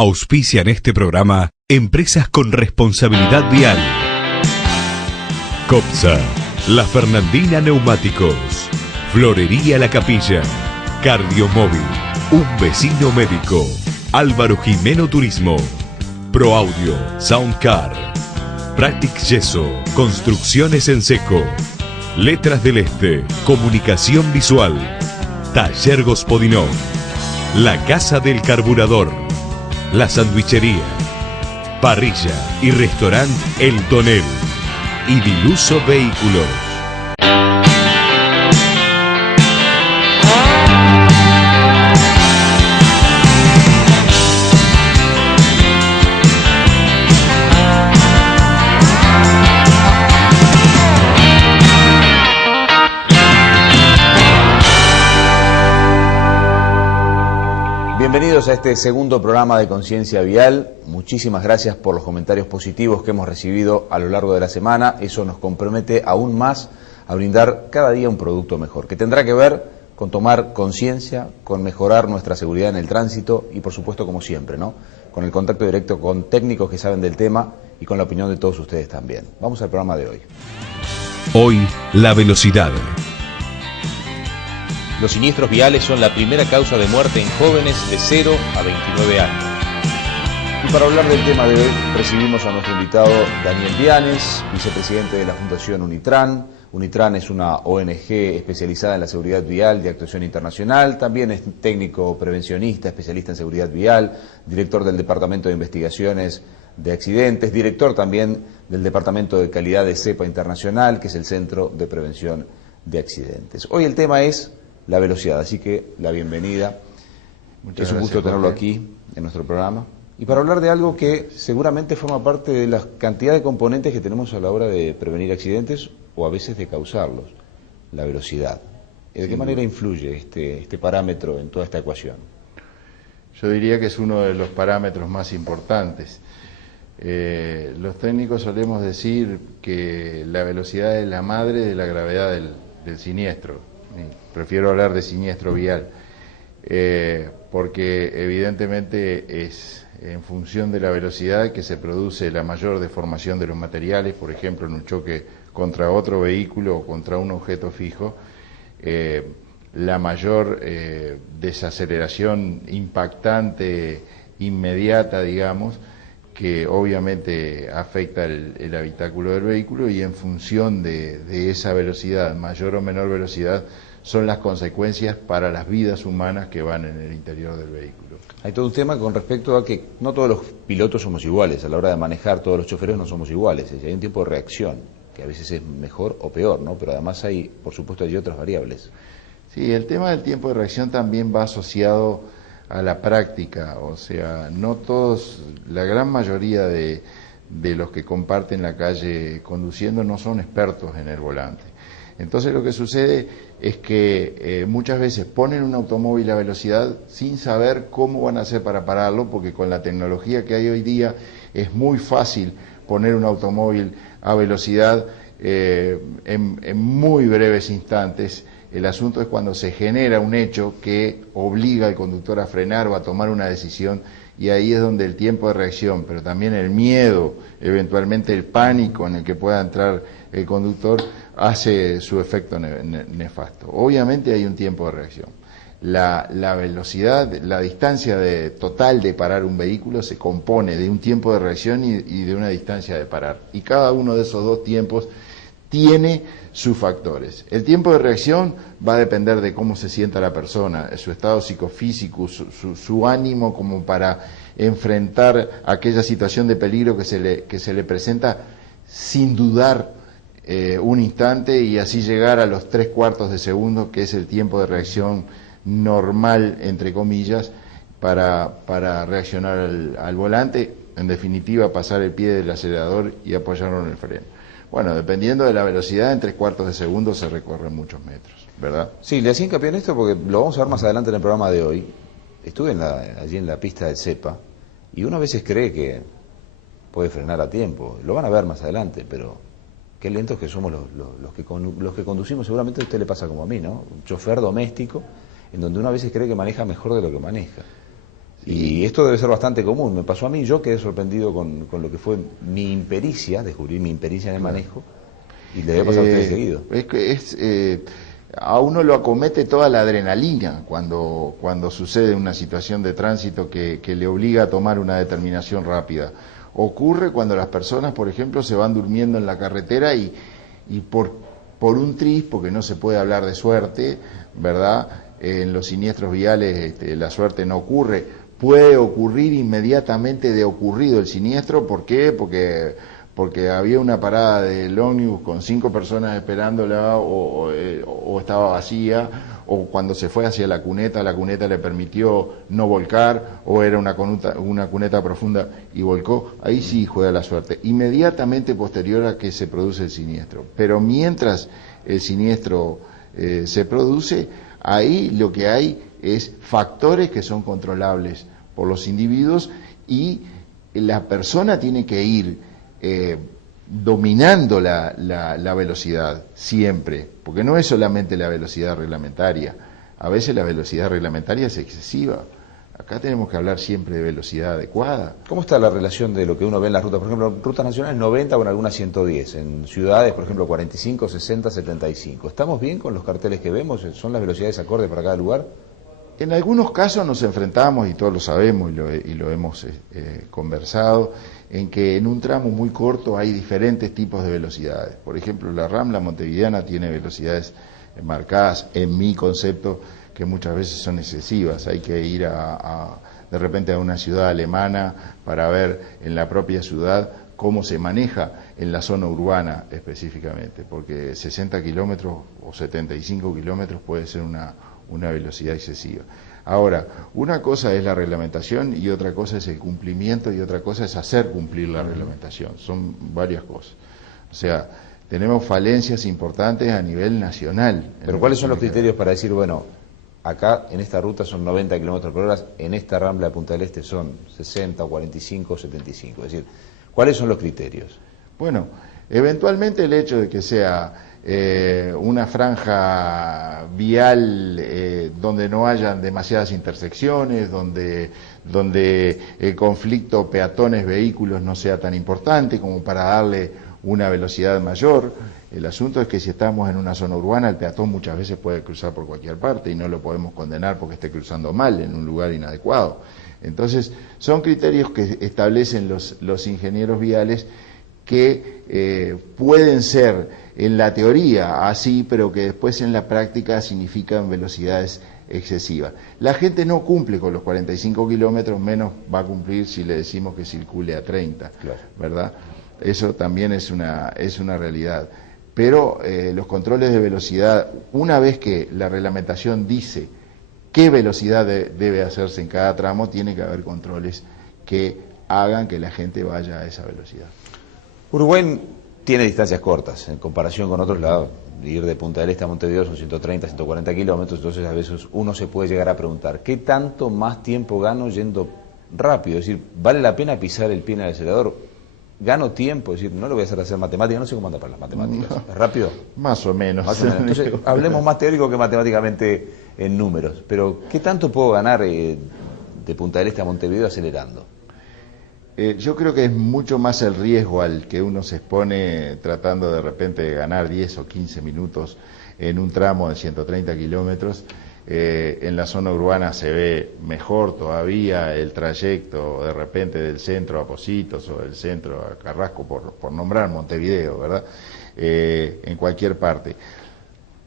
Auspician este programa empresas con responsabilidad vial. Copsa, La Fernandina Neumáticos, Florería La Capilla, Cardiomóvil, Un Vecino Médico, Álvaro Jimeno Turismo, ProAudio, Soundcar, Practic Yeso, Construcciones en Seco, Letras del Este, Comunicación Visual, Taller Gospodinov, La Casa del Carburador, La Sandwichería, Parrilla y Restaurante El Tonel y Diluso Vehículos. Bienvenidos a este segundo programa de Conciencia Vial. Muchísimas gracias por los comentarios positivos que hemos recibido a lo largo de la semana. Eso nos compromete aún más a brindar cada día un producto mejor, que tendrá que ver con tomar conciencia, con mejorar nuestra seguridad en el tránsito y, por supuesto, como siempre, ¿no?, con el contacto directo con técnicos que saben del tema y con la opinión de todos ustedes también. Vamos al programa de hoy. Hoy, la velocidad. Los siniestros viales son la primera causa de muerte en jóvenes de 0 a 29 años. Y para hablar del tema de hoy, recibimos a nuestro invitado Daniel Vianes, vicepresidente de la Fundación Unitran. Unitran es una ONG especializada en la seguridad vial de actuación internacional. También es técnico prevencionista, especialista en seguridad vial, director del Departamento de Investigaciones de Accidentes, director también del Departamento de Calidad de CEPA Internacional, que es el Centro de Prevención de Accidentes. Hoy el tema es la velocidad, así que la bienvenida. Es un gusto tenerlo aquí en nuestro programa. Y para hablar de algo que seguramente forma parte de la cantidad de componentes que tenemos a la hora de prevenir accidentes o a veces de causarlos, la velocidad. ¿De qué manera influye este parámetro en toda esta ecuación? Yo diría que es uno de los parámetros más importantes. Los técnicos solemos decir que la velocidad es la madre de la gravedad del siniestro. Prefiero hablar de siniestro vial, porque evidentemente es en función de la velocidad que se produce la mayor deformación de los materiales, por ejemplo en un choque contra otro vehículo o contra un objeto fijo, la mayor desaceleración impactante, inmediata, digamos, que obviamente afecta el habitáculo del vehículo, y en función de esa velocidad, mayor o menor velocidad, son las consecuencias para las vidas humanas que van en el interior del vehículo. Hay todo un tema con respecto a que no todos los pilotos somos iguales, a la hora de manejar todos los choferes no somos iguales, hay un tiempo de reacción, que a veces es mejor o peor, ¿no? Pero además hay, por supuesto, hay otras variables. Sí, el tema del tiempo de reacción también va asociado a la práctica, o sea, no todos, la gran mayoría de los que comparten la calle conduciendo no son expertos en el volante. Entonces lo que sucede es que muchas veces ponen un automóvil a velocidad sin saber cómo van a hacer para pararlo, porque con la tecnología que hay hoy día es muy fácil poner un automóvil a velocidad en muy breves instantes. El asunto es cuando se genera un hecho que obliga al conductor a frenar o a tomar una decisión, y ahí es donde el tiempo de reacción, pero también el miedo, eventualmente el pánico en el que pueda entrar el conductor, hace su efecto nefasto. Obviamente hay un tiempo de reacción. La velocidad, la distancia total de parar un vehículo se compone de un tiempo de reacción y de una distancia de parar. Y cada uno de esos dos tiempos tiene sus factores. El tiempo de reacción va a depender de cómo se sienta la persona, su estado psicofísico, su ánimo como para enfrentar aquella situación de peligro que se le presenta sin dudar un instante, y así llegar a los 3/4 de segundo, que es el tiempo de reacción normal, entre comillas, para reaccionar al volante. En definitiva, pasar el pie del acelerador y apoyarlo en el freno. Bueno, dependiendo de la velocidad, en 3/4 de segundo se recorren muchos metros, ¿verdad? Sí, le hacía hincapié en esto porque lo vamos a ver más adelante en el programa de hoy. Estuve allí en la pista del CEPA, y uno a veces cree que puede frenar a tiempo. Lo van a ver más adelante, pero qué lentos que somos los que conducimos. Seguramente a usted le pasa como a mí, ¿no? Un chofer doméstico, en donde uno a veces cree que maneja mejor de lo que maneja. Y esto debe ser bastante común. Me pasó a mí, yo quedé sorprendido con lo que fue mi impericia, descubrí mi impericia en el manejo, y le debe pasar a ustedes seguido. Es que a uno lo acomete toda la adrenalina cuando sucede una situación de tránsito que le obliga a tomar una determinación rápida. Ocurre cuando las personas, por ejemplo, se van durmiendo en la carretera y por un tris, porque no se puede hablar de suerte, ¿verdad? En los siniestros viales la suerte no ocurre. Puede ocurrir inmediatamente de ocurrido el siniestro. ¿Por qué? Porque había una parada del ómnibus con 5 personas esperándola o estaba vacía, o cuando se fue hacia la cuneta le permitió no volcar, o era una cuneta profunda y volcó. Ahí sí juega la suerte, inmediatamente posterior a que se produce el siniestro. Pero mientras el siniestro se produce, ahí lo que hay es factores que son controlables por los individuos y la persona tiene que ir dominando la velocidad siempre, porque no es solamente la velocidad reglamentaria, a veces la velocidad reglamentaria es excesiva. Acá tenemos que hablar siempre de velocidad adecuada. ¿Cómo está la relación de lo que uno ve en las rutas? Por ejemplo, en rutas nacionales 90 o en algunas 110, en ciudades, por ejemplo, 45, 60, 75. ¿Estamos bien con los carteles que vemos? ¿Son las velocidades acordes para cada lugar? En algunos casos nos enfrentamos, y todos lo sabemos y lo hemos conversado, en que en un tramo muy corto hay diferentes tipos de velocidades. Por ejemplo, la Rambla montevideana tiene velocidades marcadas, en mi concepto, que muchas veces son excesivas. Hay que ir de repente a una ciudad alemana para ver en la propia ciudad cómo se maneja en la zona urbana específicamente, porque 60 kilómetros o 75 kilómetros puede ser una velocidad excesiva. Ahora, una cosa es la reglamentación y otra cosa es el cumplimiento y otra cosa es hacer cumplir la reglamentación. Son varias cosas. O sea, tenemos falencias importantes a nivel nacional. Pero ¿cuáles son los criterios para decir, bueno, acá en esta ruta son 90 kilómetros por hora, en esta Rambla de Punta del Este son 60, 45, 75? Es decir, ¿cuáles son los criterios? Bueno, eventualmente el hecho de que sea una franja vial donde no hayan demasiadas intersecciones, donde el conflicto peatones-vehículos no sea tan importante como para darle una velocidad mayor. El asunto es que si estamos en una zona urbana, el peatón muchas veces puede cruzar por cualquier parte y no lo podemos condenar porque esté cruzando mal en un lugar inadecuado. Entonces, son criterios que establecen los ingenieros viales que pueden ser en la teoría así, pero que después en la práctica significan velocidades excesivas. La gente no cumple con los 45 kilómetros, menos va a cumplir si le decimos que circule a 30, claro, ¿verdad? Eso también es una realidad. Pero los controles de velocidad, una vez que la reglamentación dice qué velocidad debe hacerse en cada tramo, tiene que haber controles que hagan que la gente vaya a esa velocidad. Uruguay tiene distancias cortas en comparación con otros lados. Ir de Punta del Este a Montevideo son 130, 140 kilómetros, entonces a veces uno se puede llegar a preguntar, ¿qué tanto más tiempo gano yendo rápido? Es decir, ¿vale la pena pisar el pie en el acelerador? ¿Gano tiempo? Es decir, no lo voy a hacer matemáticas, no sé cómo anda para las matemáticas. No. ¿Es rápido? Más o menos. Más o menos. Entonces, hablemos más teórico que matemáticamente en números. Pero, ¿qué tanto puedo ganar de Punta del Este a Montevideo acelerando? Yo creo que es mucho más el riesgo al que uno se expone tratando de repente de ganar 10 o 15 minutos en un tramo de 130 kilómetros. En la zona urbana se ve mejor todavía el trayecto de repente del centro a Pocitos o del centro a Carrasco, por nombrar Montevideo, ¿verdad? En cualquier parte.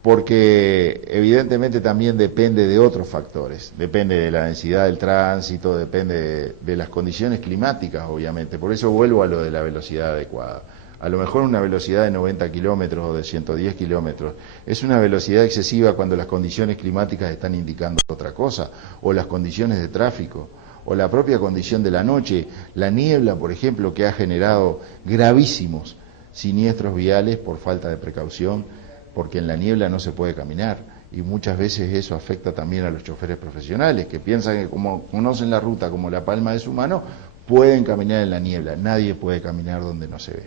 Porque evidentemente también depende de otros factores, depende de la densidad del tránsito, depende de las condiciones climáticas, obviamente. Por eso vuelvo a lo de la velocidad adecuada. A lo mejor una velocidad de 90 kilómetros o de 110 kilómetros es una velocidad excesiva cuando las condiciones climáticas están indicando otra cosa, o las condiciones de tráfico, o la propia condición de la noche, la niebla, por ejemplo, que ha generado gravísimos siniestros viales por falta de precaución, porque en la niebla no se puede caminar, y muchas veces eso afecta también a los choferes profesionales, que piensan que como conocen la ruta como la palma de su mano, pueden caminar en la niebla. Nadie puede caminar donde no se ve.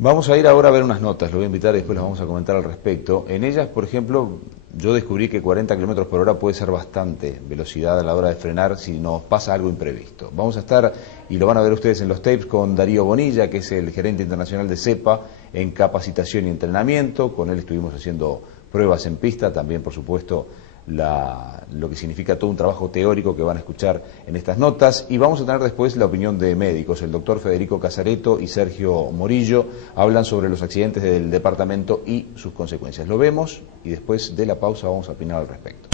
Vamos a ir ahora a ver unas notas, lo voy a invitar y después las vamos a comentar al respecto. En ellas, por ejemplo, yo descubrí que 40 kilómetros por hora puede ser bastante velocidad a la hora de frenar si nos pasa algo imprevisto. Vamos a estar, y lo van a ver ustedes en los tapes, con Darío Bonilla, que es el gerente internacional de CEPA en capacitación y entrenamiento. Con él estuvimos haciendo pruebas en pista, también por supuesto lo que significa todo un trabajo teórico que van a escuchar en estas notas, y vamos a tener después la opinión de médicos. El doctor Federico Casareto y Sergio Morillo hablan sobre los accidentes del departamento y sus consecuencias. Lo vemos y después de la pausa vamos a opinar al respecto.